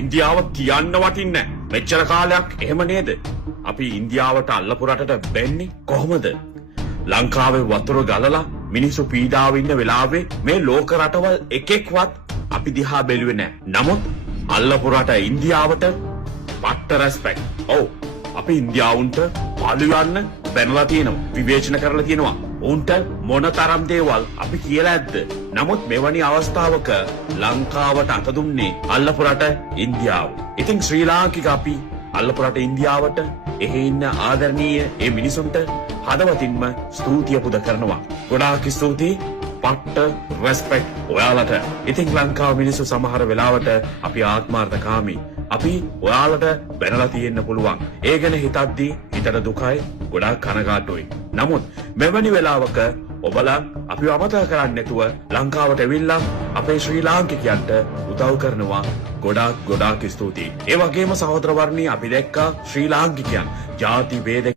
ඉන්දියාව තියන්න වටින්නේ මෙච්චර කාලයක් එහෙම නේද? අපි ඉන්දියාවට අල්ලපු රටට බැන්නේ කොහොමද? ලංකාවේ වතුර ගලලා මිනිස්සු පීඩාව ඉන්න වෙලාවේ මේ ලෝක රටවල් එකෙක්වත් අපි දිහා බැලුවේ නැහැ. නමුත් අල්ලපු රට ඉන්දියාවට පට්ට රෙස්පෙක්ට්. ඔව් අපි ඉන්දියාවුන්ට පාළු යන්න බැනලා තියෙනවා. විවේචන කරලා තියෙනවා. උන්ට මොන තරම් දේවල් අපි කියලා ඇද්ද? නමුත් මෙවැනි අවස්ථාවක ලංකාවට අත දුන්නේ අල්ලපු රට ඉන්දියාව. ඉතින් ශ්‍රී ලාංකික අපි අල්ලපු රට ඉන්දියාවට එහෙ ඉන්න ආදරණීය ඒ මිනිසුන්ට හදවතින්ම ස්තුතිය පුද කරනවා. ගොඩාක් ස්තුතියි. පට්ට රෙස්පෙක්ට් ඔයාලට. ඉතින් ලංකාව මිනිස්සු සමහර වෙලාවට අපි ආත්මාර්ථකාමී. අපි ඔයාලට බැනලා තියෙන්න පුළුවන්. ඒ ගැන හිතද්දී හිතට දුකයි, ගොඩාක් කනගාටුයි. නමුත් මෙවැනි වෙලාවක ඔබලා අපිව අමතක කරන්නේ නැතුව ලංකාවට ඇවිල්ලා අපේ ශ්‍රී ලාංකිකයන්ට උදව් කරනවා. ගොඩාක් ස්තුතියි. ඒ වගේම සහෝදරවර්ණී අපි දැක්කා ශ්‍රී ලාංකිකයන් ජාති ભેද